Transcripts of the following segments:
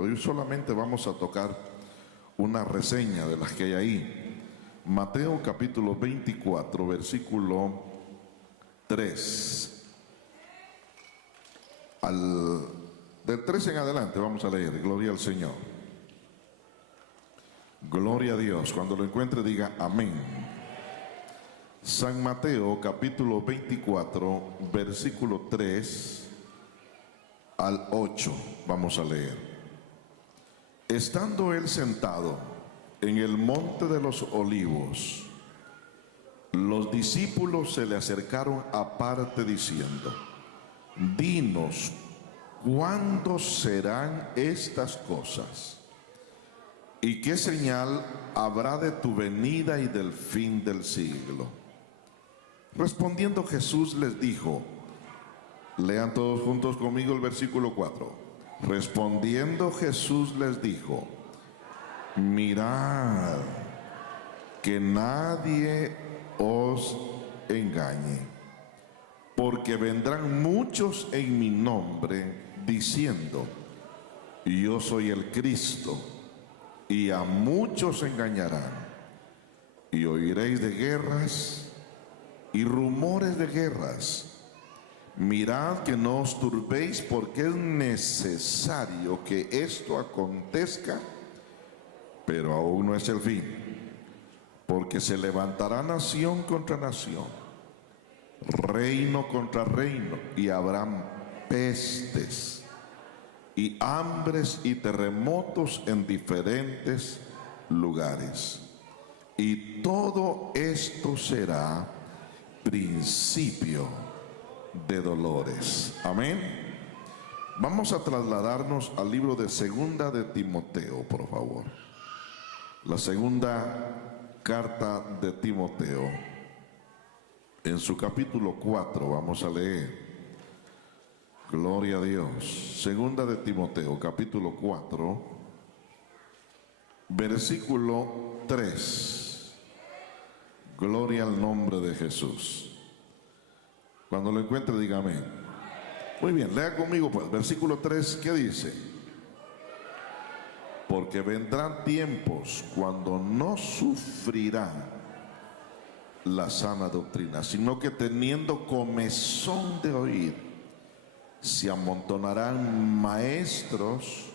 pero hoy solamente vamos a tocar una reseña de las que hay ahí. Mateo capítulo 24, versículo 3. Del 3 en adelante vamos a leer. Gloria al Señor. Gloria a Dios. Cuando lo encuentre diga amén. San Mateo capítulo 24, versículo 3 al 8. Vamos a leer. Estando él sentado en el monte de los olivos, los discípulos se le acercaron aparte diciendo: dinos, ¿cuándo serán estas cosas? ¿Y qué señal habrá de tu venida y del fin del siglo? Respondiendo Jesús les dijo, lean todos juntos conmigo el versículo 4. Respondiendo Jesús les dijo: mirad que nadie os engañe, porque vendrán muchos en mi nombre diciendo: yo soy el Cristo, y a muchos engañarán. Y oiréis de guerras y rumores de guerras. Mirad que no os turbéis, porque es necesario que esto acontezca, pero aún no es el fin, porque se levantará nación contra nación, reino contra reino, y habrán pestes y hambres y terremotos en diferentes lugares. Y todo esto será principio de dolores. Amén. Vamos a trasladarnos al libro de Segunda de Timoteo, por favor. La segunda carta de Timoteo, en su capítulo 4, vamos a leer. Gloria a Dios. Segunda de Timoteo, capítulo 4, versículo 3. Gloria al nombre de Jesús. Cuando lo encuentre, diga amén. Muy bien, lea conmigo pues, versículo 3, ¿qué dice? Porque vendrán tiempos cuando no sufrirán la sana doctrina, sino que teniendo comezón de oír, se amontonarán maestros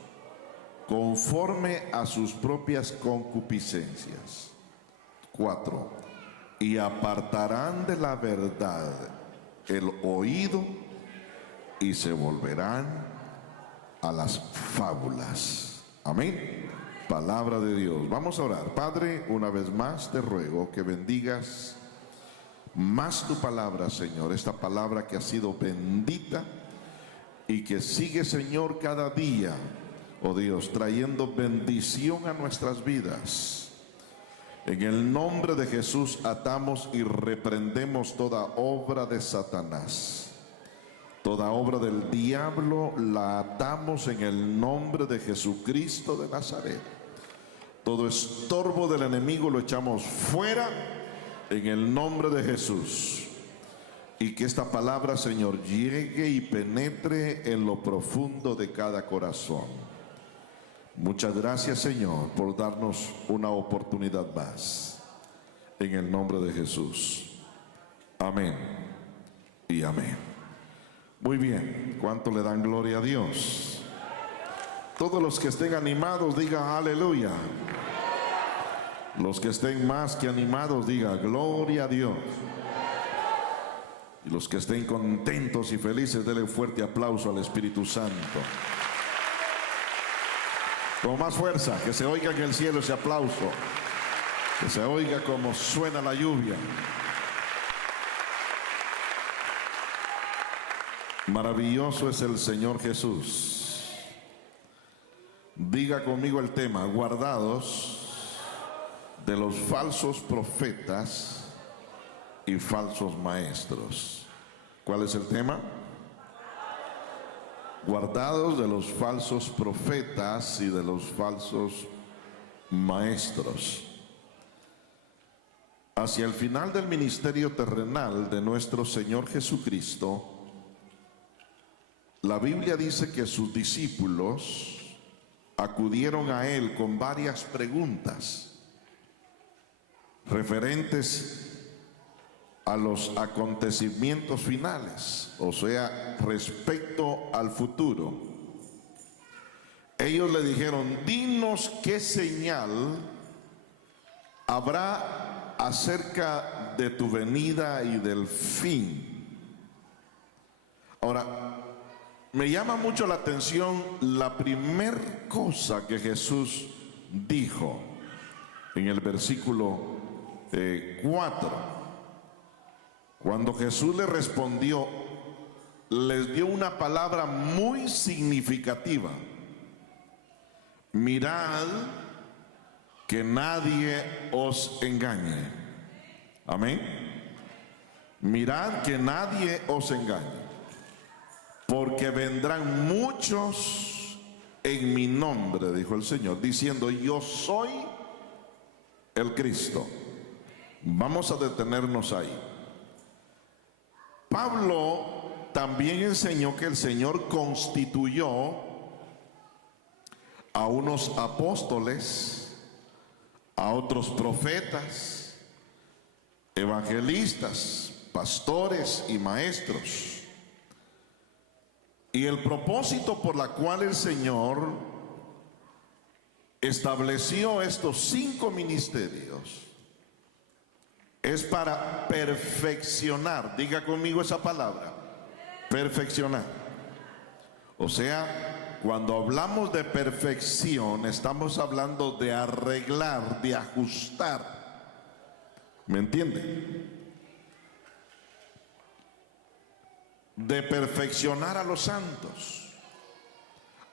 conforme a sus propias concupiscencias. 4. Y apartarán de la verdad el oído y se volverán a las fábulas. Amén. Palabra de Dios. Vamos a orar. Padre, una vez más te ruego que bendigas más tu palabra, Señor, esta palabra que ha sido bendita y que sigue, Señor, cada día, oh Dios, trayendo bendición a nuestras vidas. En el nombre de Jesús atamos y reprendemos toda obra de Satanás. Toda obra del diablo la atamos en el nombre de Jesucristo de Nazaret. Todo estorbo del enemigo lo echamos fuera en el nombre de Jesús. Y que esta palabra, Señor, llegue y penetre en lo profundo de cada corazón. Muchas gracias, Señor, por darnos una oportunidad más. En el nombre de Jesús. Amén y amén. Muy bien, ¿cuánto le dan gloria a Dios? Todos los que estén animados digan aleluya. Los que estén más que animados digan gloria a Dios. Y los que estén contentos y felices, denle un fuerte aplauso al Espíritu Santo. Con más fuerza, que se oiga en el cielo ese aplauso, que se oiga como suena la lluvia. Maravilloso es el Señor Jesús. Diga conmigo el tema: guardados de los falsos profetas y falsos maestros. ¿Cuál es el tema? Guardados de los falsos profetas y de los falsos maestros. Hacia el final del ministerio terrenal de nuestro Señor Jesucristo, la Biblia dice que sus discípulos acudieron a él con varias preguntas referentes a los acontecimientos finales, o sea, respecto al futuro. Ellos le dijeron: dinos qué señal habrá acerca de tu venida y del fin. Ahora, me llama mucho la atención la primer cosa que Jesús dijo en el versículo 4. Cuando Jesús le respondió, les dio una palabra muy significativa: mirad que nadie os engañe. Amén. Mirad que nadie os engañe, porque vendrán muchos en mi nombre, dijo el Señor, diciendo: yo soy el Cristo. Vamos a detenernos ahí. Pablo también enseñó que el Señor constituyó a unos apóstoles, a otros profetas, evangelistas, pastores y maestros. Y el propósito por la cual el Señor estableció estos 5 ministerios es para perfeccionar. Diga conmigo esa palabra: perfeccionar. O sea, cuando hablamos de perfección, estamos hablando de arreglar, de ajustar. ¿Me entiende? De perfeccionar a los santos.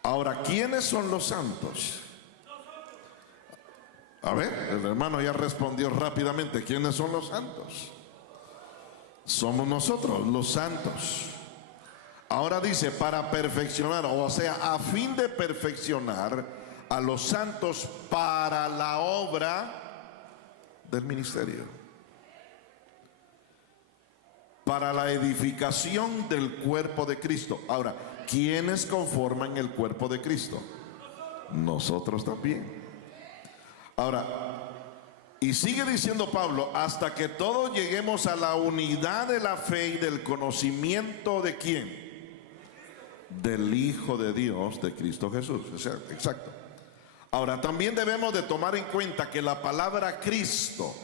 Ahora, ¿quiénes son los santos? A ver, el hermano ya respondió rápidamente. ¿Quiénes son los santos? Somos nosotros, los santos. Ahora dice: para perfeccionar, o sea, a fin de perfeccionar a los santos para la obra del ministerio, para la edificación del cuerpo de Cristo. Ahora, ¿quiénes conforman el cuerpo de Cristo? Nosotros también. Ahora, y sigue diciendo Pablo: hasta que todos lleguemos a la unidad de la fe y del conocimiento de ¿quién? Del Hijo de Dios, de Cristo Jesús. O sea, exacto. Ahora, también debemos de tomar en cuenta que la palabra Cristo,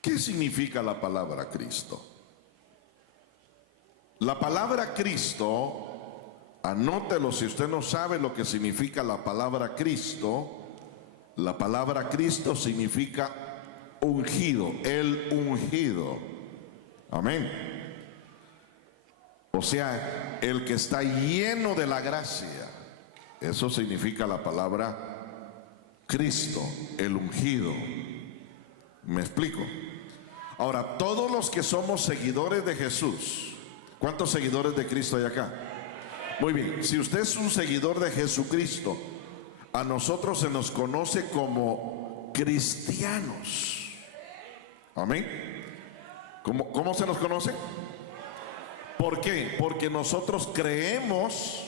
¿qué significa la palabra Cristo? La palabra Cristo, anótelo si usted no sabe lo que significa la palabra Cristo. La palabra Cristo significa ungido, el ungido. Amén. O sea, el que está lleno de la gracia. Eso significa la palabra Cristo, el ungido. ¿Me explico? Ahora, todos los que somos seguidores de Jesús, ¿cuántos seguidores de Cristo hay acá? Muy bien, si usted es un seguidor de Jesucristo, a nosotros se nos conoce como cristianos. Amén. ¿Cómo se nos conoce? ¿Por qué? Porque nosotros creemos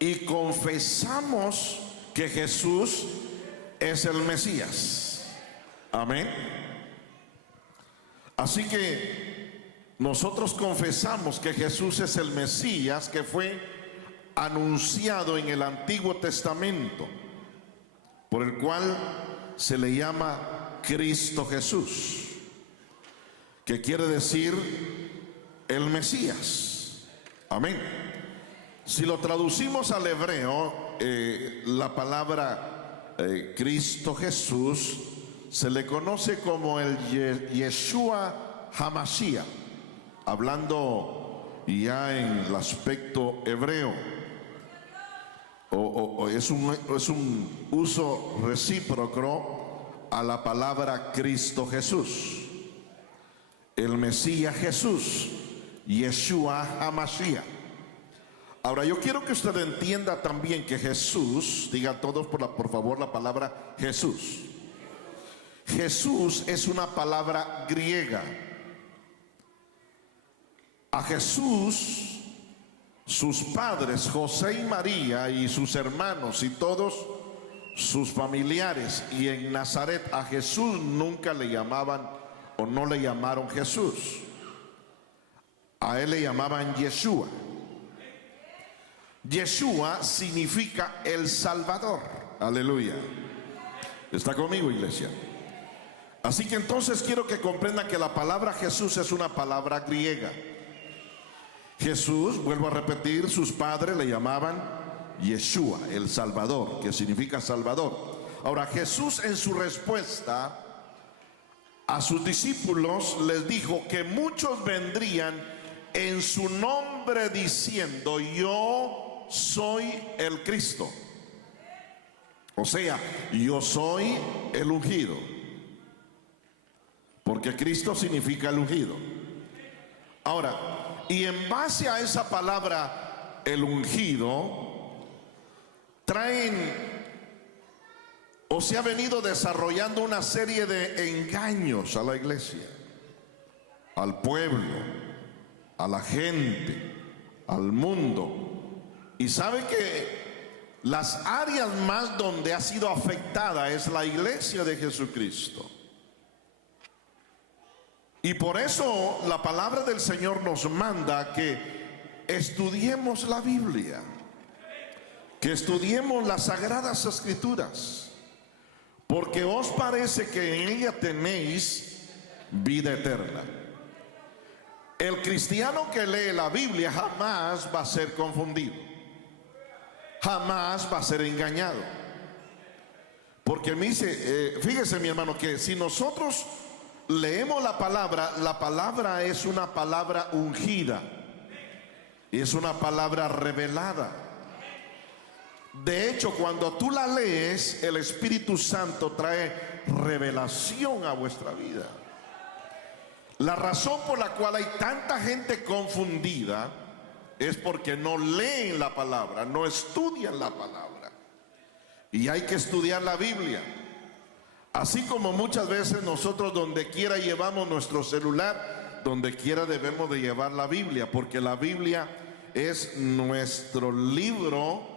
y confesamos que Jesús es el Mesías. Amén. Así que nosotros confesamos que Jesús es el Mesías, que fue anunciado en el Antiguo Testamento, por el cual se le llama Cristo Jesús, que quiere decir el Mesías. Amén. Si lo traducimos al hebreo, la palabra Cristo Jesús se le conoce como el Yeshua HaMashiach, hablando ya en el aspecto hebreo. Es un uso recíproco a la palabra Cristo Jesús, el Mesías Jesús, Yeshua HaMashiach. Ahora, yo quiero que usted entienda también que Jesús, digan todos por favor la palabra Jesús. Jesús es una palabra griega. A Jesús sus padres, José y María, y sus hermanos y todos sus familiares, y en Nazaret a Jesús nunca le llamaban o no le llamaron Jesús. A él le llamaban Yeshua. Yeshua significa el Salvador. Aleluya. ¿Está conmigo, iglesia? Así que entonces quiero que comprendan que la palabra Jesús es una palabra griega. Jesús, vuelvo a repetir, sus padres le llamaban Yeshua, el Salvador, que significa Salvador. Ahora, Jesús en su respuesta a sus discípulos les dijo que muchos vendrían en su nombre diciendo: yo soy el Cristo. O sea, yo soy el ungido. Porque Cristo significa el ungido. Ahora, y en base a esa palabra, el ungido, traen o se ha venido desarrollando una serie de engaños a la iglesia, al pueblo, a la gente, al mundo. Y sabe que las áreas más donde ha sido afectada es la iglesia de Jesucristo. Y por eso la palabra del Señor nos manda que estudiemos la Biblia, que estudiemos las Sagradas Escrituras, porque os parece que en ella tenéis vida eterna. El cristiano que lee la Biblia jamás va a ser confundido, jamás va a ser engañado. Porque me dice, fíjese mi hermano, que si nosotros leemos la palabra es una palabra ungida y es una palabra revelada. De hecho, cuando tú la lees, el Espíritu Santo trae revelación a vuestra vida. La razón por la cual hay tanta gente confundida es porque no leen la palabra, no estudian la palabra. Y hay que estudiar la Biblia. Así como muchas veces nosotros donde quiera llevamos nuestro celular, donde quiera debemos de llevar la Biblia, porque la Biblia es nuestro libro,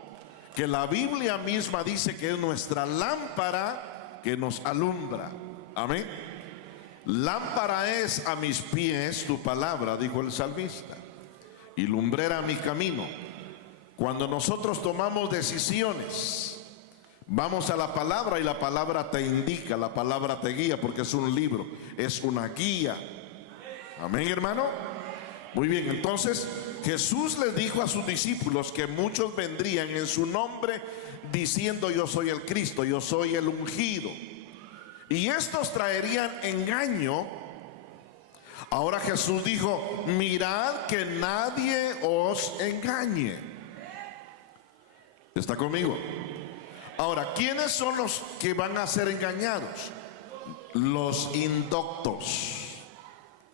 que la Biblia misma dice que es nuestra lámpara que nos alumbra. Amén. Lámpara es a mis pies tu palabra, dijo el salmista, y lumbrera a mi camino. Cuando nosotros tomamos decisiones, vamos a la palabra y la palabra te indica, la palabra te guía, porque es un libro, es una guía. Amén, hermano. Muy bien, entonces Jesús les dijo a sus discípulos que muchos vendrían en su nombre diciendo: yo soy el Cristo, yo soy el ungido. Y estos traerían engaño. Ahora Jesús dijo: mirad que nadie os engañe. ¿Está conmigo? Ahora, ¿quiénes son los que van a ser engañados? Los indoctos.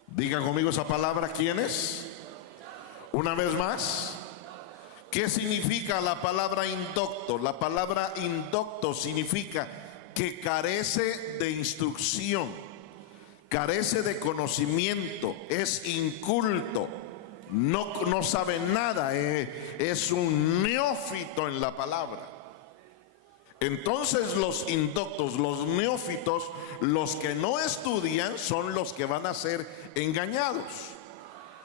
Digan conmigo esa palabra, ¿quiénes? Una vez más, ¿qué significa la palabra indocto? La palabra indocto significa que carece de instrucción, carece de conocimiento, es inculto, no sabe nada, es un neófito en la palabra. Entonces los indoctos, los neófitos, los que no estudian, son los que van a ser engañados.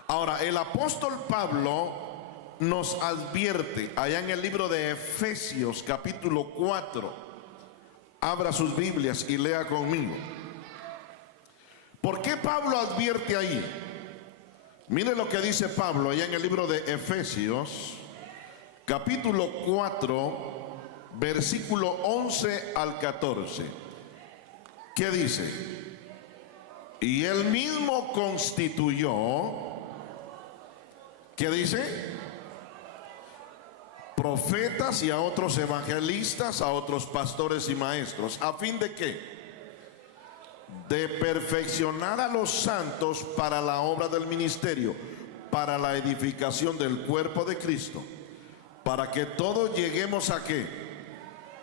Ahora, el apóstol Pablo nos advierte allá en el libro de Efesios capítulo 4. Abra sus Biblias y lea conmigo. ¿Por qué Pablo advierte ahí? Mire lo que dice Pablo allá en el libro de Efesios capítulo 4, versículo 11 al 14. ¿Qué dice? Y él mismo constituyó, ¿qué dice? Profetas, y a otros evangelistas, a otros pastores y maestros, ¿a fin de qué? De perfeccionar a los santos para la obra del ministerio, para la edificación del cuerpo de Cristo, para que todos lleguemos a ¿qué?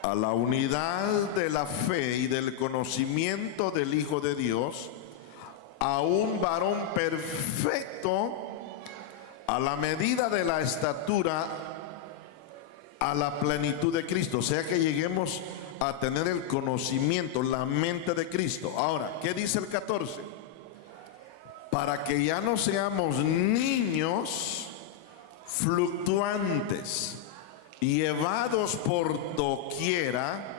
A la unidad de la fe y del conocimiento del Hijo de Dios, a un varón perfecto, a la medida de la estatura, a la plenitud de Cristo, o sea que lleguemos a tener el conocimiento, la mente de Cristo. Ahora, ¿qué dice el 14? Para que ya no seamos niños fluctuantes, llevados por doquiera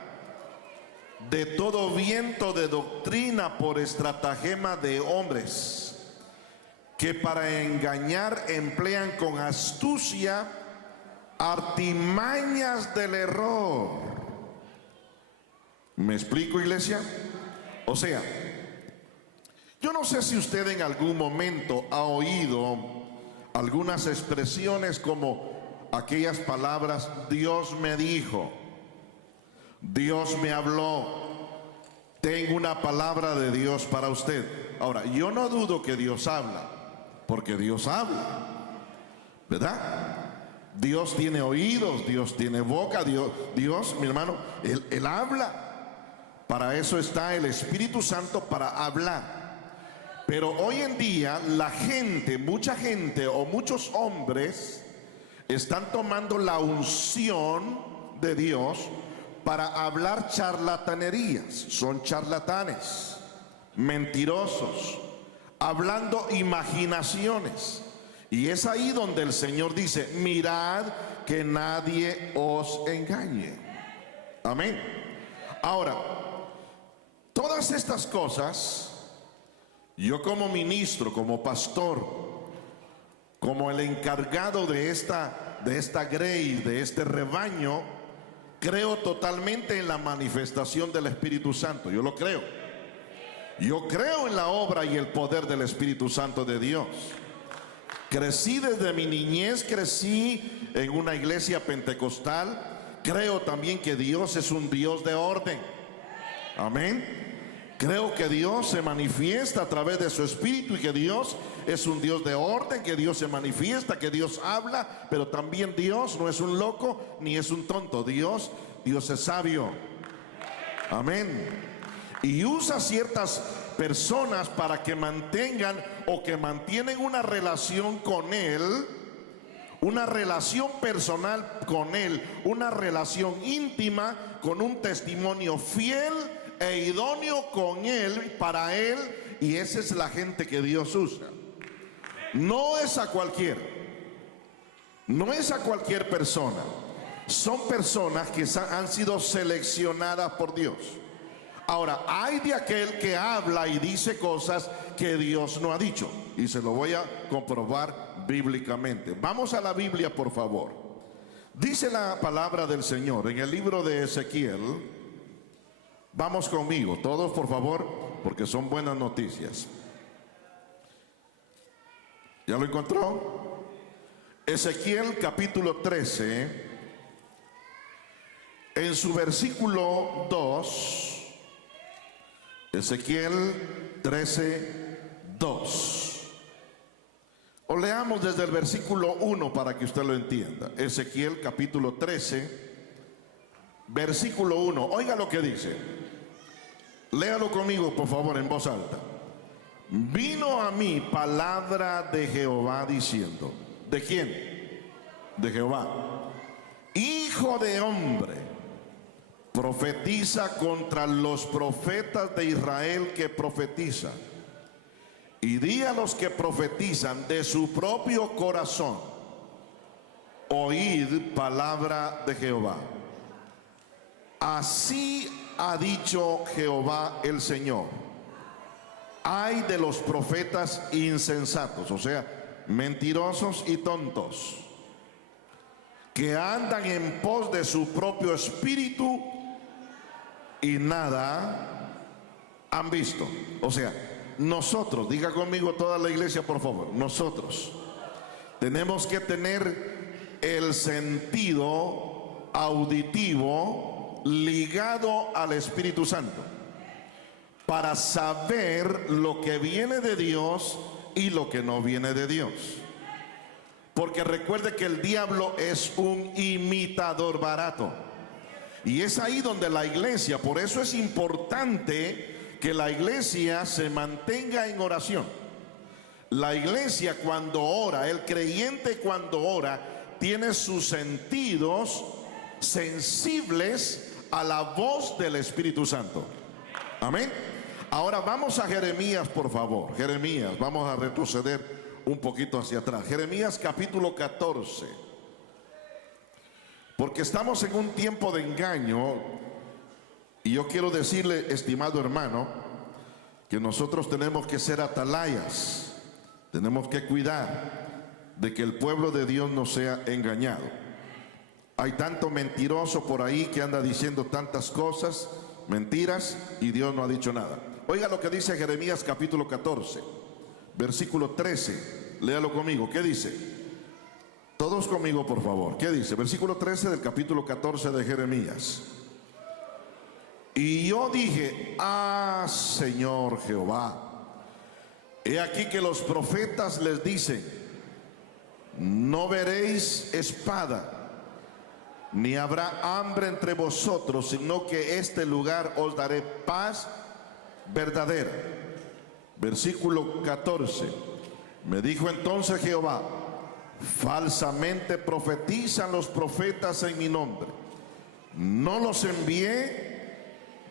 de todo viento de doctrina por estratagema de hombres, que para engañar emplean con astucia artimañas del error. ¿Me explico, iglesia? O sea, yo no sé si usted en algún momento ha oído algunas expresiones como aquellas palabras: Dios me dijo, Dios me habló, tengo una palabra de Dios para usted. Ahora, yo no dudo que Dios habla, porque Dios habla, ¿verdad? Dios tiene oídos, Dios tiene boca, Dios, mi hermano, Él habla. Para eso está el Espíritu Santo, para hablar. Pero hoy en día la gente, mucha gente o muchos hombres están tomando la unción de Dios para hablar charlatanerías. Son charlatanes, mentirosos, hablando imaginaciones. Y es ahí donde el Señor dice: mirad que nadie os engañe. Amén. Ahora, todas estas cosas, yo como ministro, como pastor, como el encargado de esta grey, de este rebaño, creo totalmente en la manifestación del Espíritu Santo. Yo lo creo. Yo creo en la obra y el poder del Espíritu Santo de Dios. Crecí desde mi niñez, crecí en una iglesia pentecostal. Creo también que Dios es un Dios de orden. Amén. Creo que Dios se manifiesta a través de su Espíritu y que Dios es un Dios de orden, que Dios se manifiesta, que Dios habla, pero también Dios no es un loco ni es un tonto. Dios es sabio. Amén. Y usa ciertas personas para que mantengan o que mantienen una relación con Él, una relación personal con Él, una relación íntima, con un testimonio fiel e idóneo con Él, para Él. Y esa es la gente que Dios usa. No es a cualquiera, no es a cualquier persona. Son personas que han sido seleccionadas por Dios. Ahora, hay de aquel que habla y dice cosas que Dios no ha dicho, y se lo voy a comprobar bíblicamente. Vamos a la Biblia, por favor. Dice la palabra del Señor en el libro de Ezequiel. Vamos conmigo, todos por favor, porque son buenas noticias. ¿Ya lo encontró? Ezequiel capítulo 13, en su versículo 2. Ezequiel 13, 2. O leamos desde el versículo 1 para que usted lo entienda. Ezequiel capítulo 13, versículo 1. Oiga lo que dice. Léalo conmigo, por favor, en voz alta. Vino a mí palabra de Jehová diciendo. ¿De quién? De Jehová. Hijo de hombre, profetiza contra los profetas de Israel que profetizan, y di a los que profetizan de su propio corazón: oíd palabra de Jehová. Así ha dicho Jehová el Señor: ay de los profetas insensatos, o sea, mentirosos y tontos, que andan en pos de su propio espíritu y nada han visto. O sea, nosotros, diga conmigo toda la iglesia por favor, nosotros tenemos que tener el sentido auditivo ligado al Espíritu Santo para saber lo que viene de Dios y lo que no viene de Dios. Porque recuerde que el diablo es un imitador barato. Y es ahí donde la iglesia, por eso es importante que la iglesia se mantenga en oración. La iglesia cuando ora, el creyente cuando ora, tiene sus sentidos sensibles a la voz del Espíritu Santo. Amén. Ahora vamos a Jeremías, por favor. Jeremías, vamos a retroceder un poquito hacia atrás. Jeremías capítulo 14. Porque estamos en un tiempo de engaño. Y yo quiero decirle, estimado hermano, que nosotros tenemos que ser atalayas. Tenemos que cuidar de que el pueblo de Dios no sea engañado. Hay tanto mentiroso por ahí que anda diciendo tantas cosas, mentiras, y Dios no ha dicho nada. Oiga lo que dice Jeremías capítulo 14, versículo 13. Léalo conmigo. ¿Qué dice? Todos conmigo, por favor. ¿Qué dice? Versículo 13 del capítulo 14 de Jeremías. Y yo dije: ah, Señor Jehová, he aquí que los profetas les dicen: no veréis espada, ni habrá hambre entre vosotros, sino que este lugar os daré paz verdadera. Versículo 14. Me dijo entonces Jehová: falsamente profetizan los profetas en mi nombre. No los envié,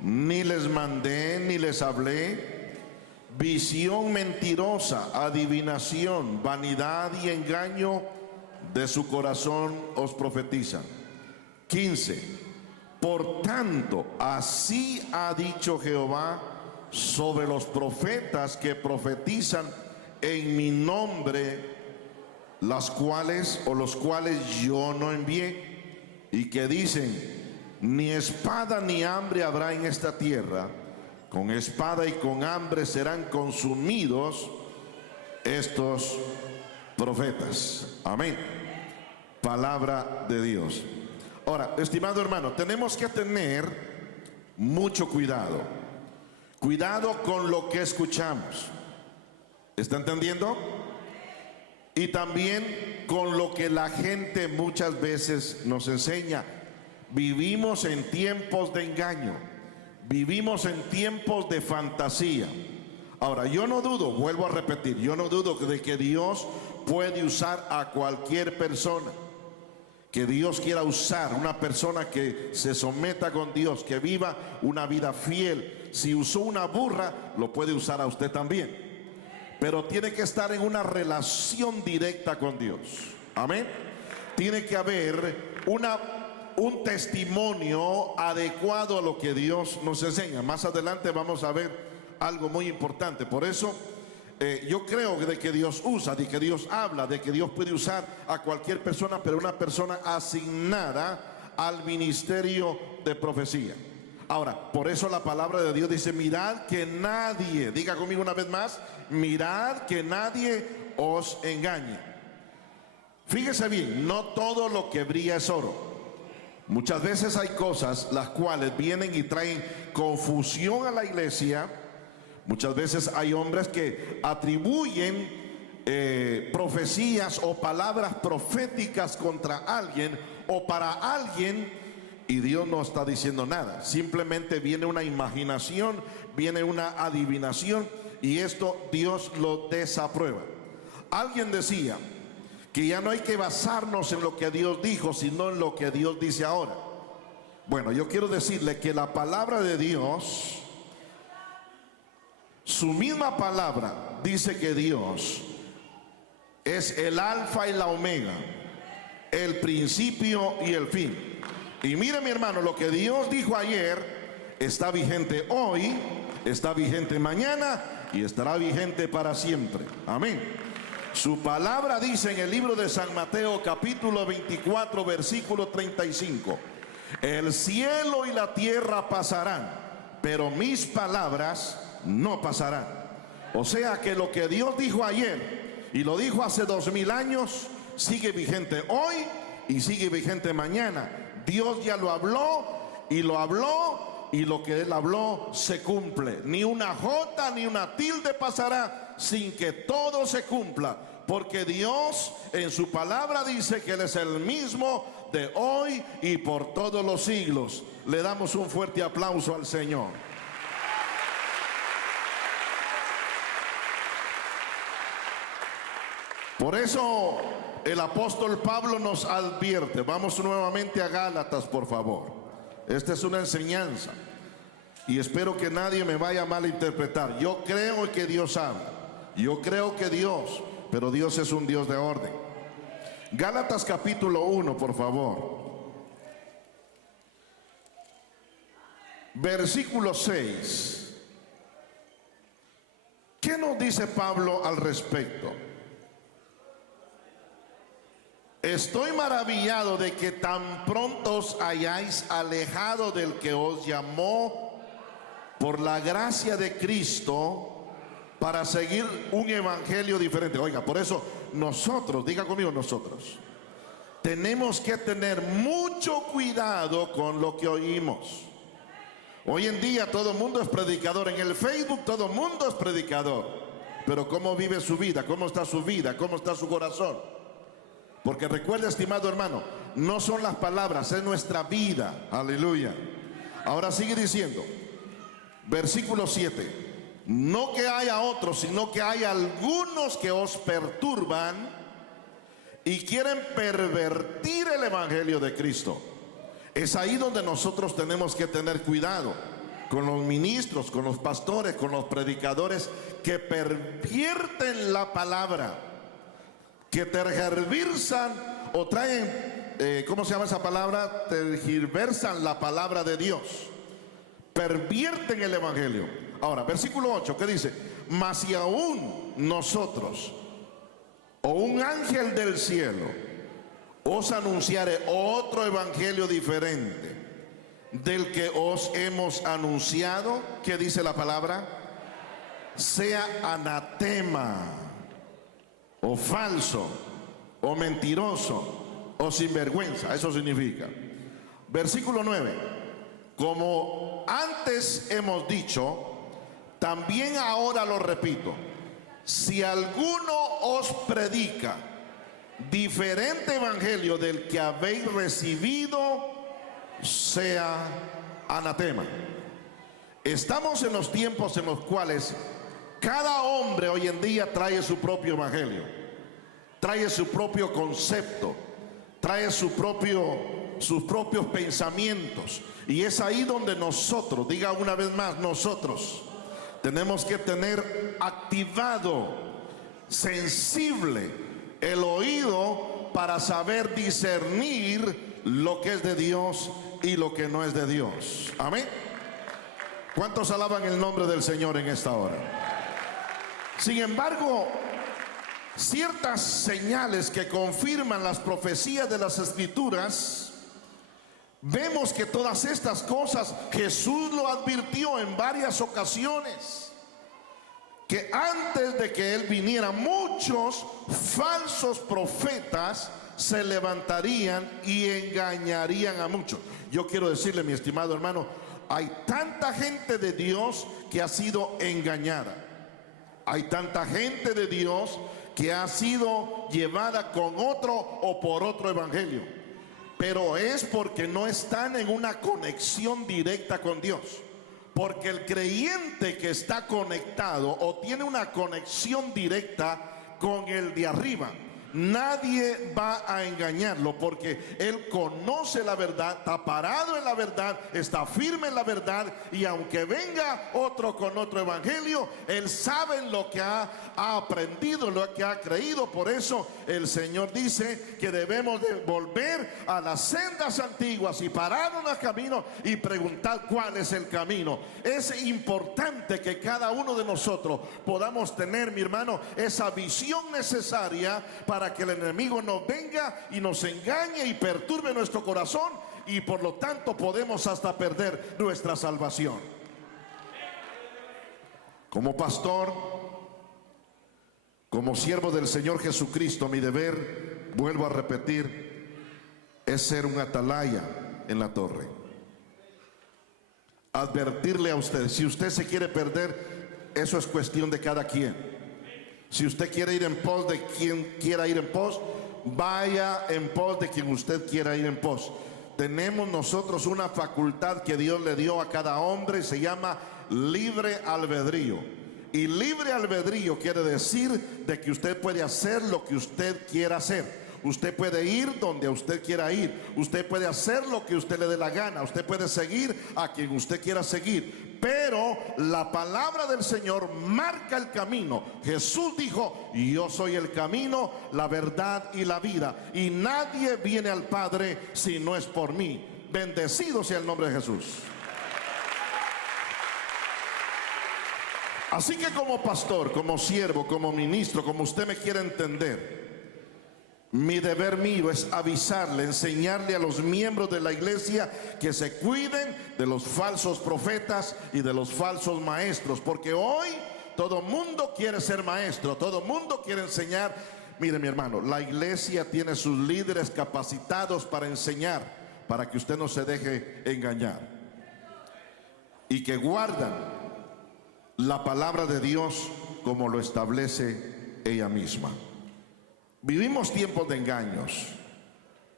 ni les mandé, ni les hablé. Visión mentirosa, adivinación, vanidad y engaño de su corazón os profetizan. 15. Por tanto, así ha dicho Jehová sobre los profetas que profetizan en mi nombre, los cuales yo no envié, y que dicen: ni espada ni hambre habrá en esta tierra, con espada y con hambre serán consumidos estos profetas. Amén. Palabra de Dios. Ahora, estimado hermano, tenemos que tener mucho cuidado. Cuidado con lo que escuchamos. ¿Está entendiendo? Y también con lo que la gente muchas veces nos enseña. Vivimos en tiempos de engaño. Vivimos en tiempos de fantasía. Ahora, yo no dudo, vuelvo a repetir, yo no dudo de que Dios puede usar a cualquier persona. Que Dios quiera usar una persona que se someta con Dios, que viva una vida fiel. Si usó una burra, lo puede usar a usted también. Pero tiene que estar en una relación directa con Dios. Amén. Tiene que haber un testimonio adecuado a lo que Dios nos enseña. Más adelante vamos a ver algo muy importante. Por eso yo creo de que Dios usa, de que Dios habla, de que Dios puede usar a cualquier persona, pero una persona asignada al ministerio de profecía. Ahora, por eso la palabra de Dios dice: mirad que nadie, diga conmigo una vez más, mirad que nadie os engañe. Fíjese bien, no todo lo que brilla es oro. Muchas veces hay cosas las cuales vienen y traen confusión a la iglesia. Muchas veces hay hombres que atribuyen profecías o palabras proféticas contra alguien o para alguien, y Dios no está diciendo nada. Simplemente viene una imaginación, viene una adivinación, y esto Dios lo desaprueba. Alguien decía que ya no hay que basarnos en lo que Dios dijo, sino en lo que Dios dice ahora. Bueno, yo quiero decirle que la palabra de Dios, su misma palabra dice que Dios es el alfa y la omega, el principio y el fin. Y mire, mi hermano, lo que Dios dijo ayer está vigente hoy, está vigente mañana y estará vigente para siempre. Amén. Su palabra dice en el libro de San Mateo capítulo 24 versículo 35: el cielo y la tierra pasarán, pero mis palabras no pasarán. O sea que lo que Dios dijo ayer y lo dijo hace 2000 años sigue vigente hoy y sigue vigente mañana. Dios ya lo habló y lo que Él habló se cumple. Ni una jota ni una tilde pasará sin que todo se cumpla, porque Dios en su palabra dice que Él es el mismo de hoy y por todos los siglos. Le damos un fuerte aplauso al Señor. Por eso el apóstol Pablo nos advierte. Vamos nuevamente a Gálatas, por favor. Esta es una enseñanza y espero que nadie me vaya a malinterpretar. Yo creo que Dios habla, yo creo que Dios, pero Dios es un Dios de orden. Gálatas capítulo 1, por favor. Versículo 6. ¿Qué nos dice Pablo al respecto? Estoy maravillado de que tan pronto os hayáis alejado del que os llamó por la gracia de Cristo para seguir un evangelio diferente. Oiga, por eso nosotros, diga conmigo, nosotros tenemos que tener mucho cuidado con lo que oímos. Hoy en día todo el mundo es predicador. En el Facebook todo el mundo es predicador. Pero ¿cómo vive su vida? ¿Cómo está su vida? ¿Cómo está su corazón? Porque recuerda, estimado hermano, no son las palabras, es nuestra vida. Aleluya. Ahora sigue diciendo, versículo 7. No que haya otros, sino que hay algunos que os perturban y quieren pervertir el evangelio de Cristo. Es ahí donde nosotros tenemos que tener cuidado con los ministros, con los pastores, con los predicadores que pervierten la palabra, que tergiversan o traen, ¿cómo se llama esa palabra? Tergiversan la palabra de Dios, pervierten el evangelio. Ahora, versículo 8, ¿qué dice? Mas si aún nosotros o un ángel del cielo os anunciare otro evangelio diferente del que os hemos anunciado, ¿qué dice la palabra? Sea anatema, o falso, o mentiroso, o sinvergüenza. Eso significa. Versículo 9. Como antes hemos dicho, también ahora lo repito: si alguno os predica diferente evangelio del que habéis recibido, sea anatema. Estamos en los tiempos en los cuales cada hombre hoy en día trae su propio evangelio, trae su propio concepto, trae sus propios pensamientos, y es ahí donde nosotros, diga una vez más, nosotros tenemos que tener activado, sensible el oído para saber discernir lo que es de Dios y lo que no es de Dios. Amén. ¿Cuántos alaban el nombre del Señor en esta hora? Sin embargo, ciertas señales que confirman las profecías de las Escrituras, vemos que todas estas cosas Jesús lo advirtió en varias ocasiones, que antes de que Él viniera, muchos falsos profetas se levantarían y engañarían a muchos. Yo quiero decirle, mi estimado hermano, hay tanta gente de Dios que ha sido engañada. Hay tanta gente de Dios que ha sido llevada con otro o por otro evangelio, pero es porque no están en una conexión directa con Dios. Porque el creyente que está conectado o tiene una conexión directa con el de arriba, nadie va a engañarlo, porque él conoce la verdad, está parado en la verdad, está firme en la verdad, y aunque venga otro con otro evangelio, él sabe lo que ha aprendido, lo que ha creído. Por eso el Señor dice que debemos de volver a las sendas antiguas y pararnos en el camino y preguntar cuál es el camino. Es importante que cada uno de nosotros podamos tener, mi hermano, esa visión necesaria para que el enemigo nos venga y nos engañe y perturbe nuestro corazón, y por lo tanto podemos hasta perder nuestra salvación. Como pastor, como siervo del Señor Jesucristo, mi deber, vuelvo a repetir, es ser un atalaya en la torre. Advertirle a usted, si usted se quiere perder, eso es cuestión de cada quien. Si usted quiere ir en pos de quien quiera ir en pos, vaya en pos de quien usted quiera ir en pos. Tenemos nosotros una facultad que Dios le dio a cada hombre, se llama libre albedrío. Y libre albedrío quiere decir de que usted puede hacer lo que usted quiera hacer. Usted puede ir donde usted quiera ir. Usted puede hacer lo que usted le dé la gana. Usted puede seguir a quien usted quiera seguir. Pero la palabra del Señor marca el camino. Jesús dijo: yo soy el camino, la verdad y la vida. Y nadie viene al Padre si no es por mí. Bendecido sea el nombre de Jesús. Así que como pastor, como siervo, como ministro, como usted me quiera entender, mi deber mío es avisarle, enseñarle a los miembros de la iglesia que se cuiden de los falsos profetas y de los falsos maestros, porque hoy todo mundo quiere ser maestro, todo mundo quiere enseñar. Mire, mi hermano, la iglesia tiene sus líderes capacitados para enseñar, para que usted no se deje engañar, y que guardan la palabra de Dios como lo establece ella misma. Vivimos tiempos de engaños.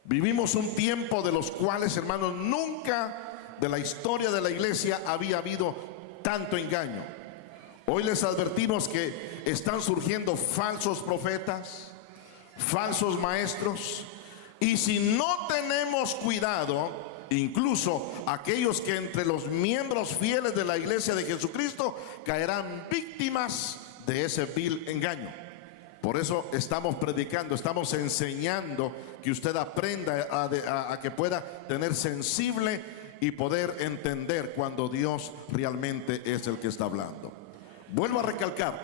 Vivimos un tiempo de los cuales, hermanos, nunca de la historia de la iglesia había habido tanto engaño. Hoy les advertimos que están surgiendo falsos profetas, falsos maestros, y si no tenemos cuidado, incluso aquellos que entre los miembros fieles de la iglesia de Jesucristo caerán víctimas de ese vil engaño. Por eso estamos predicando, estamos enseñando que usted aprenda a que pueda tener sensible y poder entender cuando Dios realmente es el que está hablando. Vuelvo a recalcar,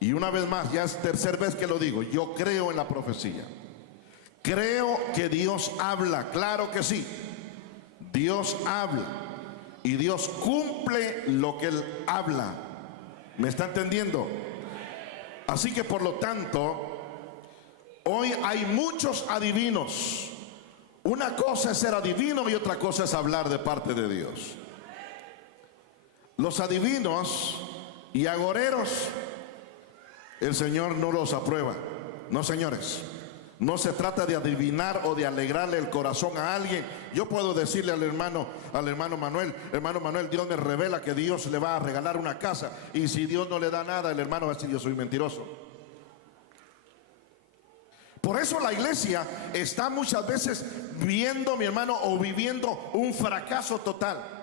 y una vez más, ya es tercera vez que lo digo, yo creo en la profecía. Creo que Dios habla, claro que sí. Dios habla y Dios cumple lo que Él habla. ¿Me está entendiendo? Así que por lo tanto, hoy hay muchos adivinos. Una cosa es ser adivino y otra cosa es hablar de parte de Dios. Los adivinos y agoreros, el Señor no los aprueba. No, señores. No se trata de adivinar o de alegrarle el corazón a alguien. Yo puedo decirle al hermano Manuel: hermano Manuel, Dios me revela que Dios le va a regalar una casa, y si Dios no le da nada, el hermano va a decir: yo soy mentiroso. Por eso la iglesia está muchas veces viendo, mi hermano, o viviendo un fracaso total.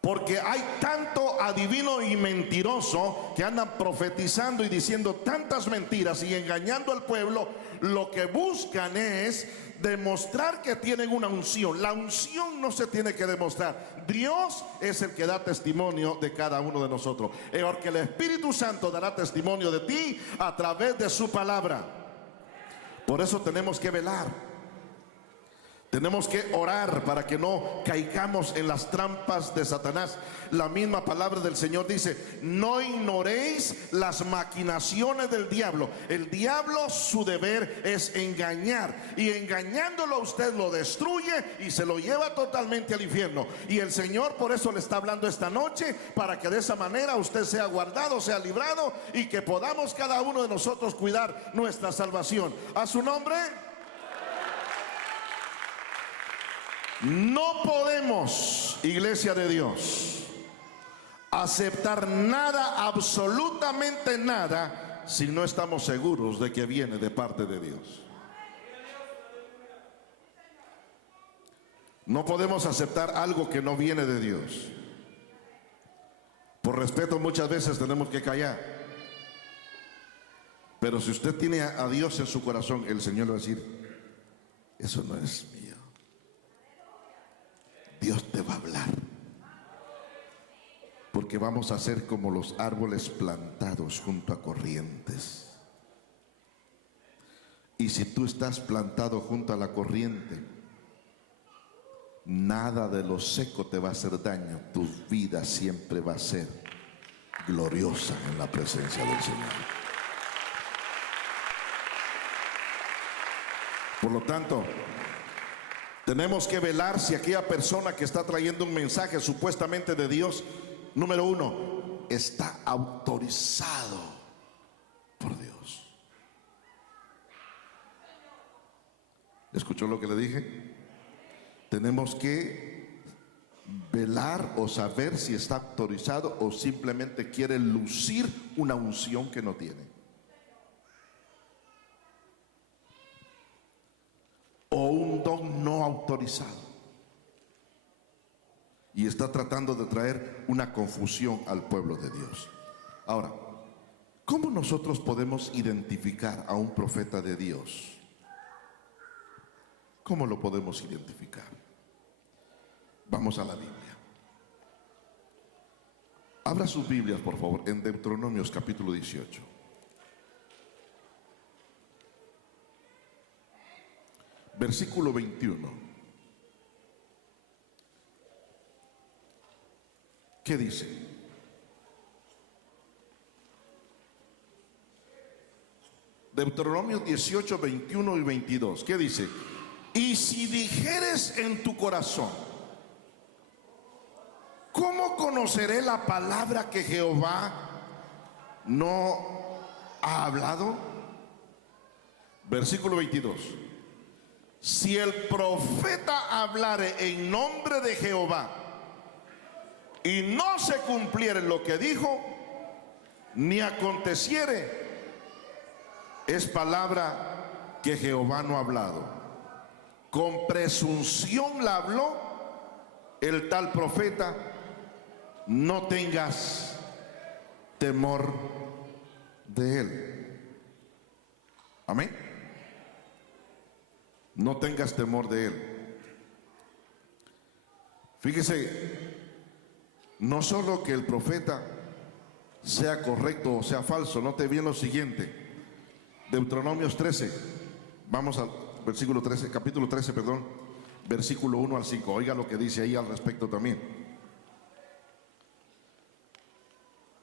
Porque hay tanto adivino y mentiroso que andan profetizando y diciendo tantas mentiras y engañando al pueblo. Lo que buscan es demostrar que tienen una unción. La unción no se tiene que demostrar. Dios es el que da testimonio de cada uno de nosotros. Porque el Espíritu Santo dará testimonio de ti a través de su palabra. Por eso tenemos que velar. Tenemos que orar para que no caigamos en las trampas de Satanás. La misma palabra del Señor dice: no ignoréis las maquinaciones del diablo. El diablo, su deber es engañar, y engañándolo a usted lo destruye y se lo lleva totalmente al infierno. Y el Señor por eso le está hablando esta noche, para que de esa manera usted sea guardado, sea librado, y que podamos cada uno de nosotros cuidar nuestra salvación. A su nombre. No podemos, iglesia de Dios, aceptar nada, absolutamente nada, si no estamos seguros de que viene de parte de Dios. No podemos aceptar algo que no viene de Dios. Por respeto, muchas veces tenemos que callar. Pero si usted tiene a Dios en su corazón, el Señor le va a decir: eso no es mío. Dios te va a hablar, porque vamos a ser como los árboles plantados junto a corrientes. Y si tú estás plantado junto a la corriente, nada de lo seco te va a hacer daño. Tu vida siempre va a ser gloriosa en la presencia del Señor. Por lo tanto, tenemos que velar si aquella persona que está trayendo un mensaje supuestamente de Dios, número uno, está autorizado por Dios. ¿Escuchó lo que le dije? Tenemos que velar o saber si está autorizado o simplemente quiere lucir una unción que no tiene. O un don no autorizado. Y está tratando de traer una confusión al pueblo de Dios. Ahora, ¿cómo nosotros podemos identificar a un profeta de Dios? ¿Cómo lo podemos identificar? Vamos a la Biblia. Abra sus Biblias, por favor, en Deuteronomios capítulo 18. Versículo 21. ¿Qué dice? Deuteronomio 18, 21 y 22. ¿Qué dice? Y si dijeres en tu corazón, ¿cómo conoceré la palabra que Jehová no ha hablado? Versículo 22. Si el profeta hablare en nombre de Jehová y no se cumpliere lo que dijo, ni aconteciere, es palabra que Jehová no ha hablado. Con presunción la habló el tal profeta. No tengas temor de él. Amén. No tengas temor de él. Fíjese, no solo que el profeta sea correcto o sea falso, note bien lo siguiente. Deuteronomios 13, vamos al versículo 13, capítulo 13, perdón, versículo 1 al 5. Oiga lo que dice ahí al respecto también.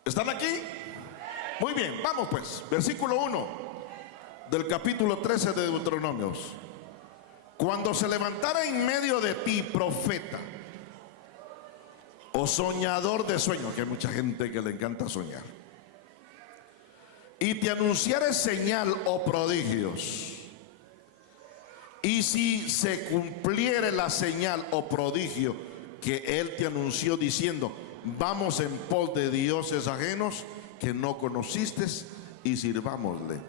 ¿Están aquí? Muy bien, vamos pues. Versículo 1 del capítulo 13 de Deuteronomios. Cuando se levantara en medio de ti profeta o soñador de sueños, que hay mucha gente que le encanta soñar, y te anunciare señal o prodigios, y si se cumpliere la señal o prodigio que él te anunció diciendo, vamos en pos de dioses ajenos que no conociste y sirvámosle,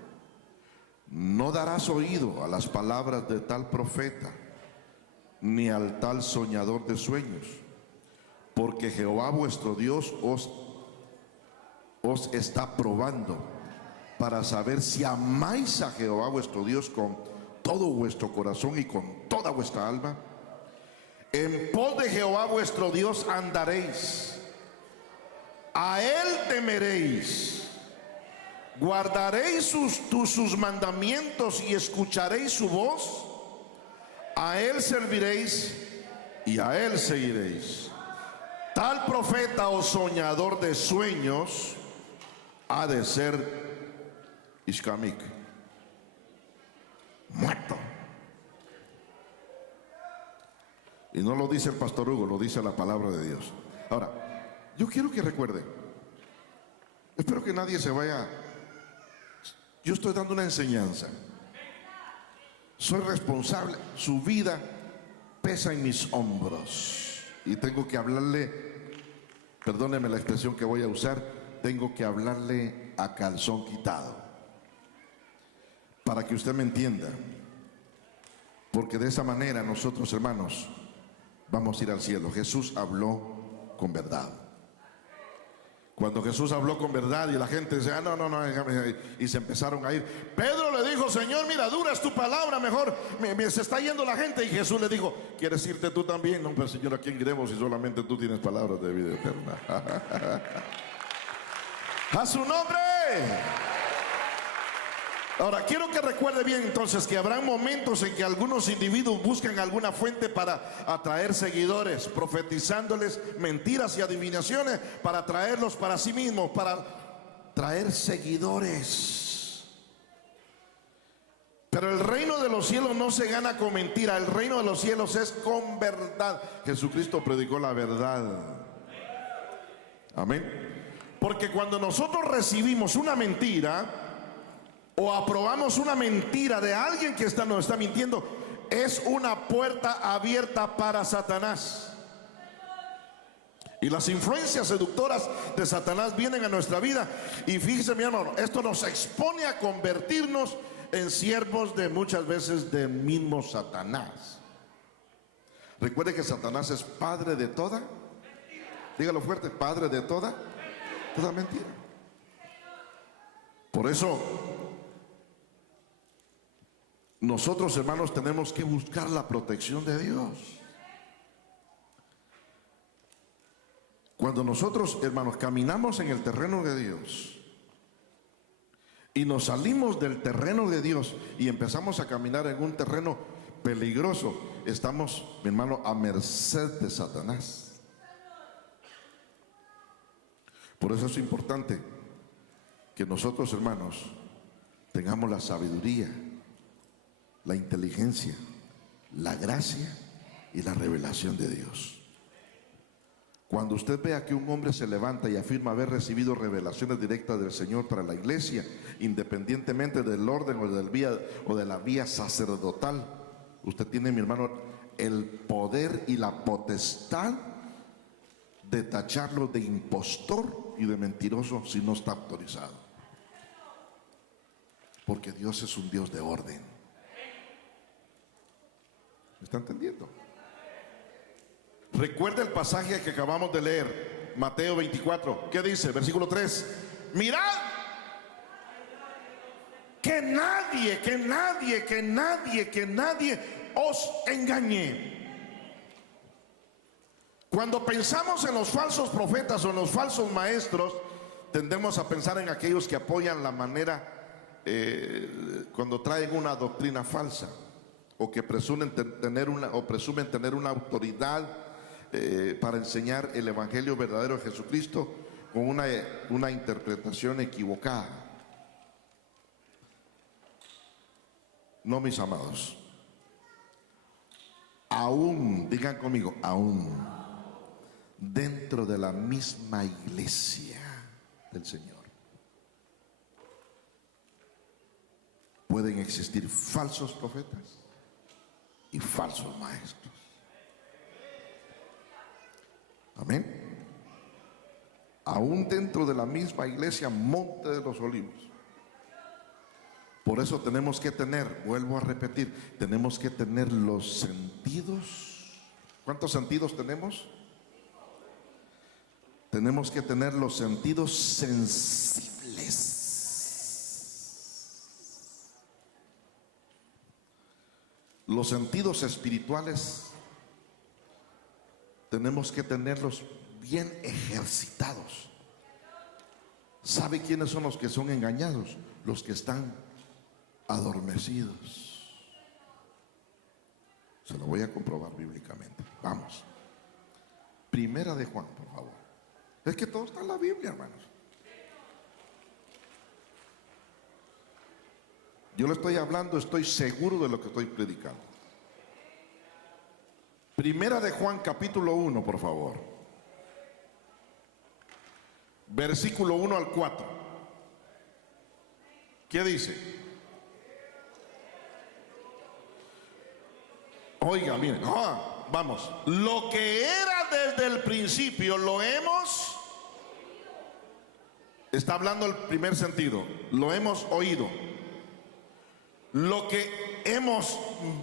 no darás oído a las palabras de tal profeta ni al tal soñador de sueños, porque Jehová vuestro Dios os está probando para saber si amáis a Jehová vuestro Dios con todo vuestro corazón y con toda vuestra alma. En pos de Jehová vuestro Dios andaréis, a él temeréis, guardaréis sus mandamientos y escucharéis su voz, a él serviréis y a él seguiréis. Tal profeta o soñador de sueños ha de ser Ishkamik, muerto. Y no lo dice el pastor Hugo, lo dice la palabra de Dios. Ahora, yo quiero que recuerden, espero que nadie se vaya. Yo estoy dando una enseñanza, soy responsable, su vida pesa en mis hombros y tengo que hablarle, perdóneme la expresión que voy a usar, tengo que hablarle a calzón quitado, para que usted me entienda, porque de esa manera nosotros, hermanos, vamos a ir al cielo. Jesús habló con verdad. Cuando Jesús habló con verdad y la gente decía, no, y se empezaron a ir, Pedro le dijo, Señor, mira, dura es tu palabra, mejor se está yendo la gente. Y Jesús le dijo, ¿quieres irte tú también? No, pero Señor, ¿a quién iremos si solamente tú tienes palabras de vida eterna? ¡A su nombre! Ahora, quiero que recuerde bien entonces que habrá momentos en que algunos individuos buscan alguna fuente para atraer seguidores, profetizándoles mentiras y adivinaciones para atraerlos para sí mismos, para traer seguidores. Pero el reino de los cielos no se gana con mentira, el reino de los cielos es con verdad. Jesucristo predicó la verdad. Amén. Porque cuando nosotros recibimos una mentira o aprobamos una mentira de alguien que nos está mintiendo, es una puerta abierta para Satanás. Y las influencias seductoras de Satanás vienen a nuestra vida. Y fíjese, mi hermano, esto nos expone a convertirnos en siervos de muchas veces del mismo Satanás. Recuerde que Satanás es padre de toda, dígalo fuerte, padre de toda mentira. Por eso nosotros, hermanos, tenemos que buscar la protección de Dios. Cuando nosotros, hermanos, caminamos en el terreno de Dios y nos salimos del terreno de Dios y empezamos a caminar en un terreno peligroso, estamos, mi hermano, a merced de Satanás. Por eso es importante que nosotros, hermanos, tengamos la sabiduría, la inteligencia, la gracia y la revelación de Dios. Cuando usted vea que un hombre se levanta y afirma haber recibido revelaciones directas del Señor para la iglesia, independientemente del orden o de la vía sacerdotal, usted tiene, mi hermano, el poder y la potestad de tacharlo de impostor y de mentiroso si no está autorizado. Porque Dios es un Dios de orden. ¿Me está entendiendo? Recuerda el pasaje que acabamos de leer, Mateo 24. ¿Qué dice? Versículo 3. Mirad que nadie os engañe. Cuando pensamos en los falsos profetas o en los falsos maestros, tendemos a pensar en aquellos que apoyan la manera, cuando traen una doctrina falsa, o que presumen tener una autoridad para enseñar el evangelio verdadero de Jesucristo con una interpretación equivocada. No, mis amados, aún, digan conmigo, aún dentro de la misma iglesia del Señor pueden existir falsos profetas y falsos maestros. Amén. Aún dentro de la misma iglesia Monte de los Olivos. Por eso tenemos que tener, vuelvo a repetir, tenemos que tener los sentidos. ¿Cuántos sentidos tenemos? Tenemos que tener los sentidos sensibles. Los sentidos espirituales tenemos que tenerlos bien ejercitados. ¿Sabe quiénes son los que son engañados? Los que están adormecidos. Se lo voy a comprobar bíblicamente. Vamos. Primera de Juan, por favor. Es que todo está en la Biblia, hermanos. Yo le estoy hablando, estoy seguro de lo que estoy predicando. Primera de Juan, capítulo 1, por favor. Versículo 1 al 4. ¿Qué dice? Oiga, miren, vamos. Lo que era desde el principio lo hemos. Está hablando el primer sentido. Lo hemos oído. Lo que hemos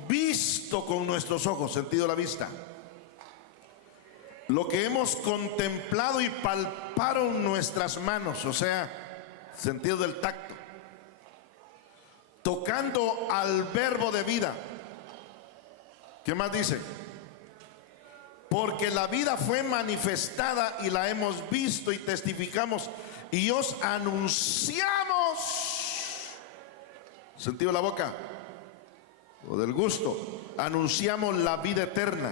visto con nuestros ojos, sentido de la vista. Lo que hemos contemplado y palparon nuestras manos, o sea, sentido del tacto. Tocando al verbo de vida. ¿Qué más dice? Porque la vida fue manifestada y la hemos visto y testificamos y os anunciamos. Sentido de la boca o del gusto. Anunciamos la vida eterna,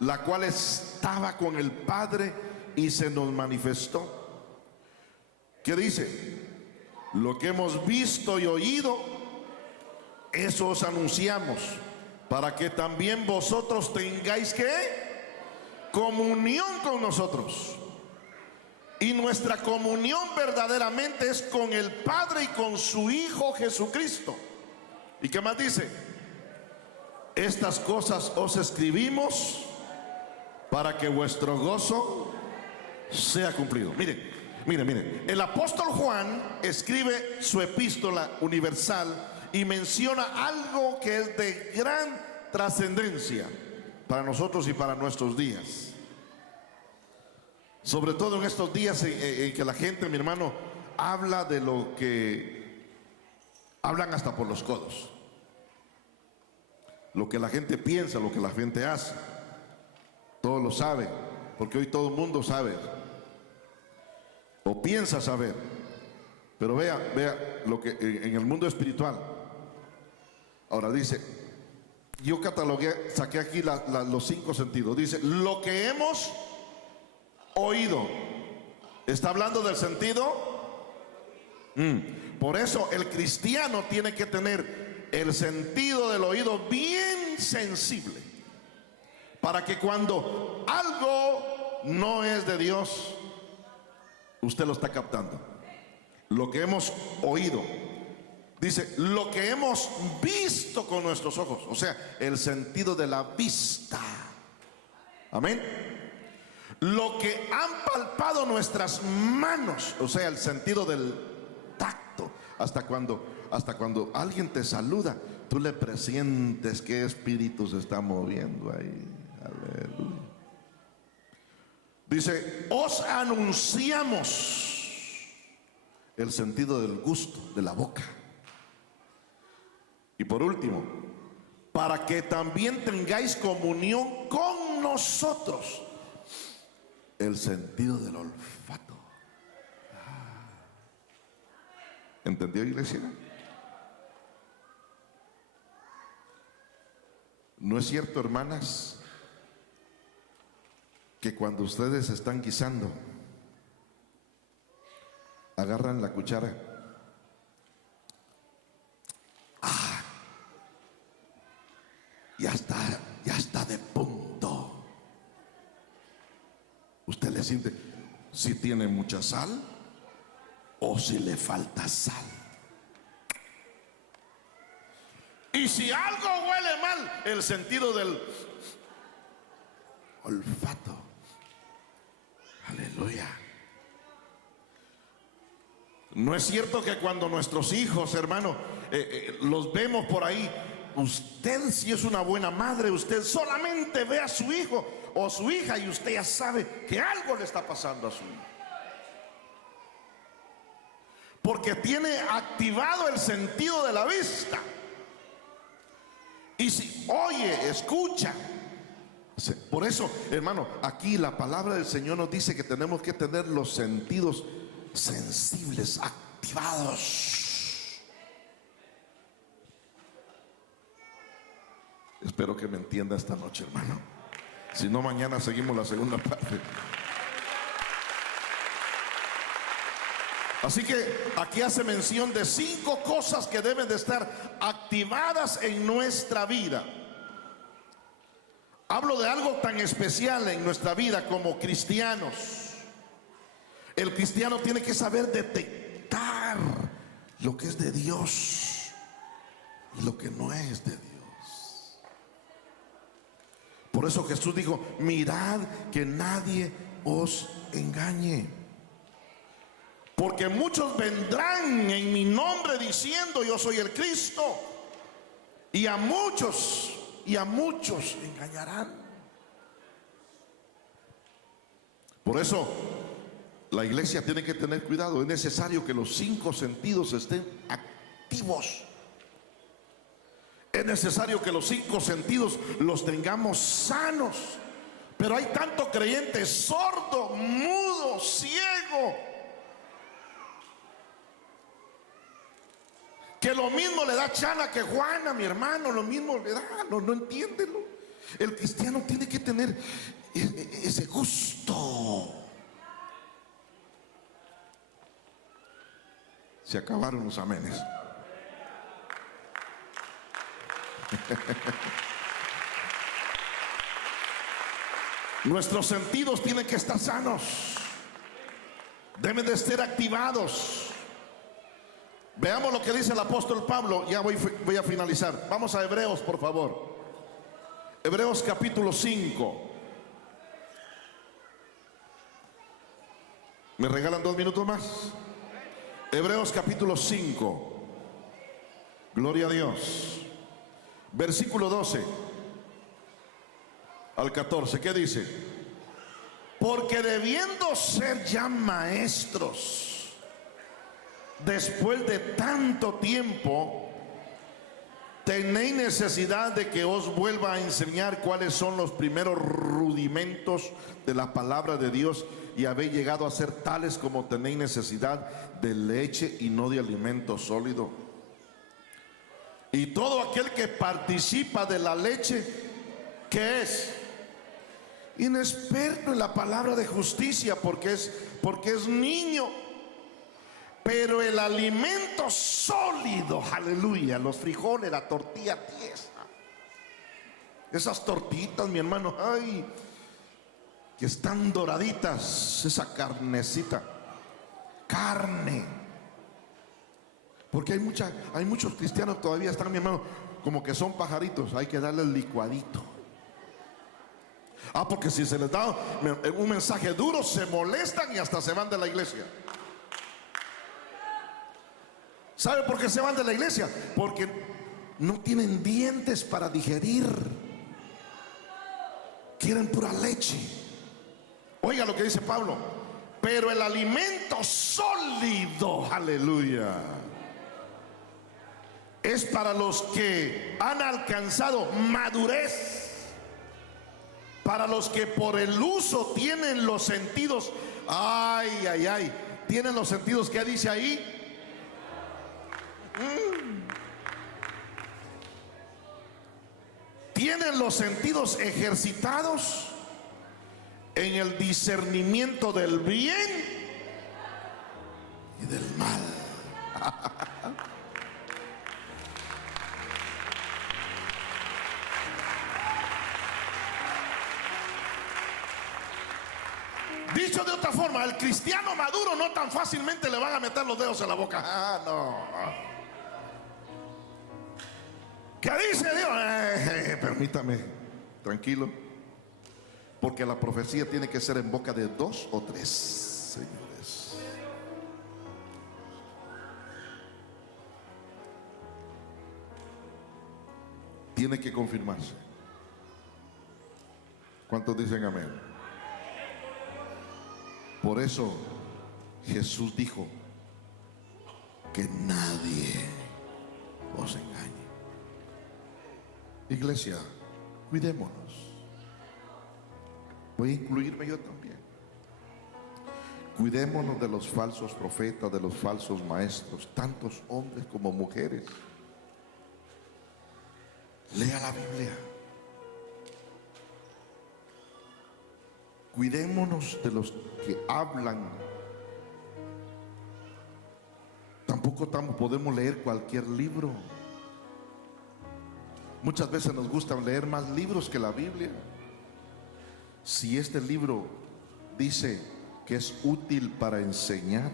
la cual estaba con el Padre y se nos manifestó. ¿Qué dice? Lo que hemos visto y oído, eso os anunciamos, para que también vosotros tengáis ¿qué? Comunión con nosotros. Y nuestra comunión verdaderamente es con el Padre y con su Hijo Jesucristo. ¿Y qué más dice? Estas cosas os escribimos para que vuestro gozo sea cumplido. Miren, el apóstol Juan escribe su epístola universal y menciona algo que es de gran trascendencia para nosotros y para nuestros días. Sobre todo en estos días en que la gente, mi hermano, habla de lo que hablan hasta por los codos. Lo que la gente piensa, lo que la gente hace. Todos lo saben, porque hoy todo el mundo sabe. O piensa saber. Pero vea lo que en el mundo espiritual. Ahora dice, yo catalogué, saqué aquí los 5 sentidos. Dice, lo que hemos oído. ¿Está hablando del sentido? Por eso el cristiano tiene que tener el sentido del oído bien sensible, para que cuando algo no es de Dios, usted lo está captando. Lo que hemos oído, dice, lo que hemos visto con nuestros ojos, o sea, el sentido de la vista. Amén. Lo que han palpado nuestras manos, o sea, el sentido del tacto. Hasta cuando alguien te saluda, tú le presientes qué espíritu se está moviendo ahí. Aleluya. Dice, os anunciamos, el sentido del gusto, de la boca. Y por último, para que también tengáis comunión con nosotros, el sentido del olfato. ¿Entendió, iglesia? ¿No es cierto, hermanas, que cuando ustedes están guisando, agarran la cuchara? Ya está de punto. Usted le siente si tiene mucha sal o si le falta sal. Y si algo huele mal, el sentido del olfato. Aleluya. No es cierto que cuando nuestros hijos, hermano, los vemos por ahí, usted, si es una buena madre, usted solamente ve a su hijo o su hija y usted ya sabe que algo le está pasando a su hijo, porque tiene activado el sentido de la vista. Y si oye, escucha. Por eso, hermano, aquí la palabra del Señor nos dice que tenemos que tener los sentidos sensibles, activados. Espero que me entienda esta noche, hermano. Si no, mañana seguimos la segunda parte. Así que aquí hace mención de 5 cosas que deben de estar activadas en nuestra vida. Hablo de algo tan especial en nuestra vida como cristianos. El cristiano tiene que saber detectar lo que es de Dios y lo que no es de Dios. Por eso Jesús dijo, mirad que nadie os engañe. Porque muchos vendrán en mi nombre diciendo yo soy el Cristo, y a muchos engañarán. Por eso la iglesia tiene que tener cuidado. Es necesario que los 5 sentidos estén activos. Es necesario que los 5 sentidos los tengamos sanos. Pero hay tanto creyente sordo, mudo, ciego, que lo mismo le da Chana que Juana, mi hermano, lo mismo le da, no entiéndelo. El cristiano tiene que tener ese gusto. Se acabaron los amenes. Nuestros sentidos tienen que estar sanos, deben de ser activados. Veamos lo que dice el apóstol Pablo. Ya voy a finalizar. Vamos a Hebreos, por favor. Hebreos capítulo 5. ¿Me regalan 2 minutos más? Hebreos capítulo 5. Gloria a Dios. Versículo 12 al 14. ¿Qué dice? Porque debiendo ser ya maestros, después de tanto tiempo, tenéis necesidad de que os vuelva a enseñar cuáles son los primeros rudimentos de la palabra de Dios, y habéis llegado a ser tales como tenéis necesidad de leche y no de alimento sólido. Y todo aquel que participa de la leche, ¿qué es? Inexperto en la palabra de justicia, porque es niño. Pero el alimento sólido, aleluya, los frijoles, la tortilla tiesa, esas tortitas, mi hermano, ay, que están doraditas, esa carnecita, carne. Porque hay muchos cristianos todavía están, mi hermano, como que son pajaritos, hay que darle el licuadito. Porque si se les da un mensaje duro, se molestan y hasta se van de la iglesia. ¿Sabe por qué se van de la iglesia? Porque no tienen dientes para digerir. Quieren pura leche. Oiga lo que dice Pablo. Pero el alimento sólido, aleluya, es para los que han alcanzado madurez, para los que por el uso tienen los sentidos, tienen los sentidos, ¿qué dice ahí? Tienen los sentidos ejercitados en el discernimiento del bien y del mal. Dicho de otra forma, al cristiano maduro no tan fácilmente le van a meter los dedos en la boca. No. ¿Qué dice Dios? Permítame, tranquilo, porque la profecía tiene que ser en boca de 2 o 3, señores. Tiene que confirmarse. ¿Cuántos dicen amén? Por eso Jesús dijo que nadie os engañe. Iglesia, cuidémonos. Voy a incluirme yo también. Cuidémonos de los falsos profetas, de los falsos maestros, tantos hombres como mujeres. Lea la Biblia. Cuidémonos de los que hablan. Tampoco podemos leer cualquier libro. Muchas veces nos gusta leer más libros que la Biblia. Si este libro dice que es útil para enseñar,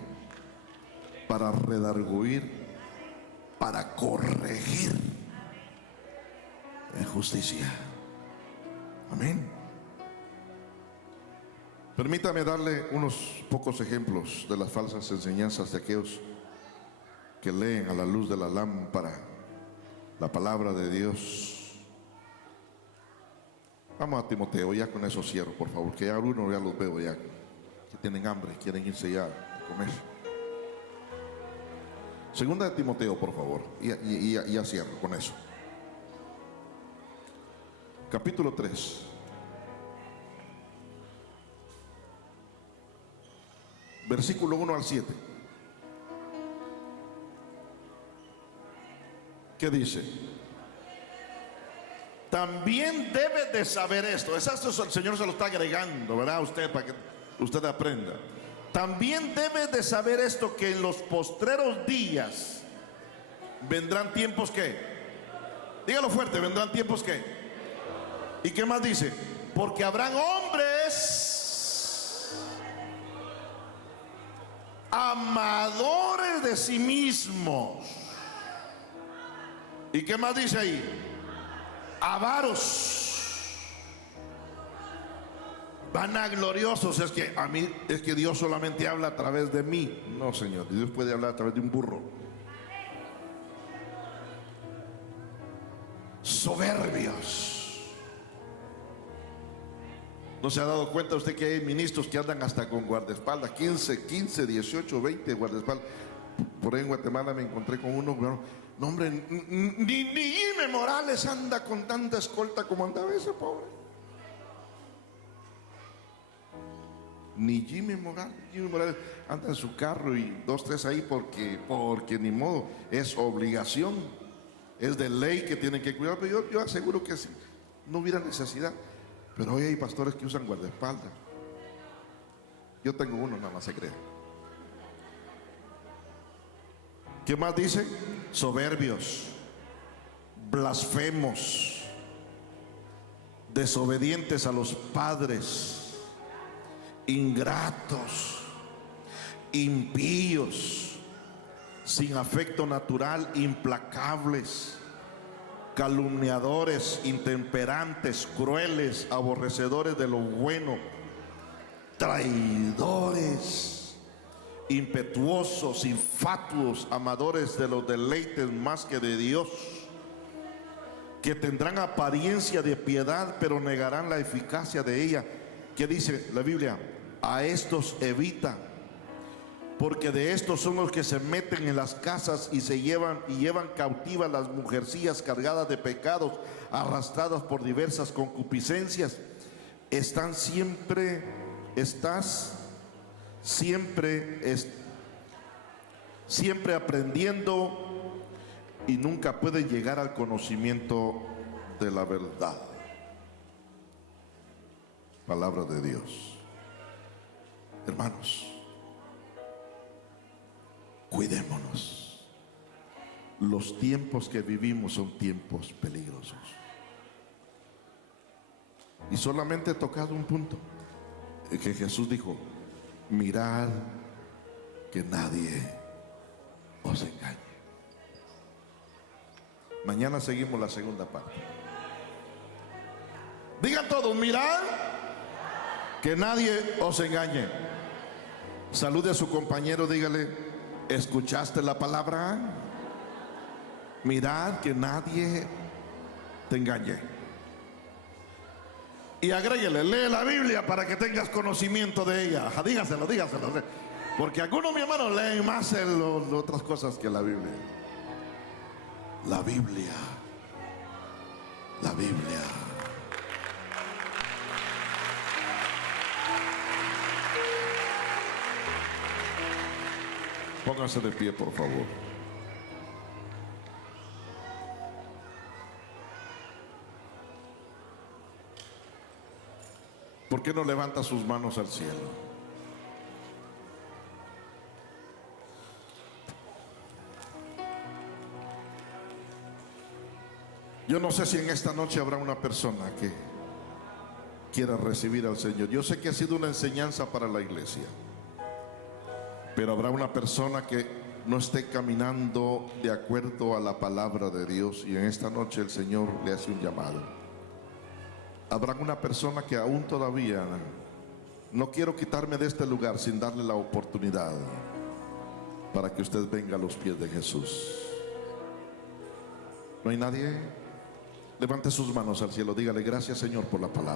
para redarguir, para corregir en justicia. Amén. Permítame darle unos pocos ejemplos de las falsas enseñanzas de aquellos que leen a la luz de la lámpara la palabra de Dios. Vamos a Timoteo, ya con eso cierro, por favor, que ya algunos ya los veo ya que tienen hambre, quieren irse ya a comer. Segunda de Timoteo, por favor, y ya cierro con eso. Capítulo 3. Versículo 1 al 7. ¿Qué dice? También debe de saber esto. Esto el Señor se lo está agregando, ¿verdad? Usted, para que usted aprenda. También debe de saber esto, que en los postreros días vendrán tiempos que, dígalo fuerte, vendrán tiempos que. ¿Y qué más dice? Porque habrán hombres amadores de sí mismos. ¿Y qué más dice ahí? Avaros. vanagloriosos, es que Dios solamente habla a través de mí. No, Señor, Dios puede hablar a través de un burro. Soberbios. ¿No se ha dado cuenta usted que hay ministros que andan hasta con guardaespaldas? 15, 18, 20 guardaespaldas. Por ahí en Guatemala me encontré con uno, bueno, no hombre, ni Jimmy Morales anda con tanta escolta como andaba ese pobre. Ni Jimmy Morales anda en su carro y 2, 3 ahí porque ni modo, es obligación, es de ley que tienen que cuidar. Pero yo aseguro que si no hubiera necesidad. Pero hoy hay pastores que usan guardaespaldas. Yo tengo uno, nada más se crea. ¿Qué más dice? Soberbios, blasfemos, desobedientes a los padres, ingratos, impíos, sin afecto natural, implacables, calumniadores, intemperantes, crueles, aborrecedores de lo bueno, traidores, impetuosos, infatuos, amadores de los deleites más que de Dios, que tendrán apariencia de piedad, pero negarán la eficacia de ella. ¿Qué dice la Biblia? A estos evita, porque de estos son los que se meten en las casas y llevan cautivas las mujercillas cargadas de pecados, arrastradas por diversas concupiscencias. Siempre aprendiendo y nunca pueden llegar al conocimiento de la verdad. Palabra de Dios. Hermanos, cuidémonos. Los tiempos que vivimos son tiempos peligrosos. Y solamente he tocado un punto, que Jesús dijo: mirad que nadie os engañe. Mañana seguimos la segunda parte. Digan todos: mirad que nadie os engañe. Salude a su compañero, dígale: ¿escuchaste la palabra? Mirad que nadie te engañe. Y agréguele: lee la Biblia para que tengas conocimiento de ella. Dígaselo. Porque algunos, mi hermano, leen más en otras cosas que la Biblia. La Biblia. Pónganse de pie, por favor. ¿Por qué no levanta sus manos al cielo? Yo no sé si en esta noche habrá una persona que quiera recibir al Señor. Yo sé que ha sido una enseñanza para la iglesia, pero habrá una persona que no esté caminando de acuerdo a la palabra de Dios, y en esta noche el Señor le hace un llamado. Habrá una persona que aún todavía no quiero quitarme de este lugar sin darle la oportunidad para que usted venga a los pies de Jesús. ¿No hay nadie? Levante sus manos al cielo, dígale: gracias, Señor, por la palabra.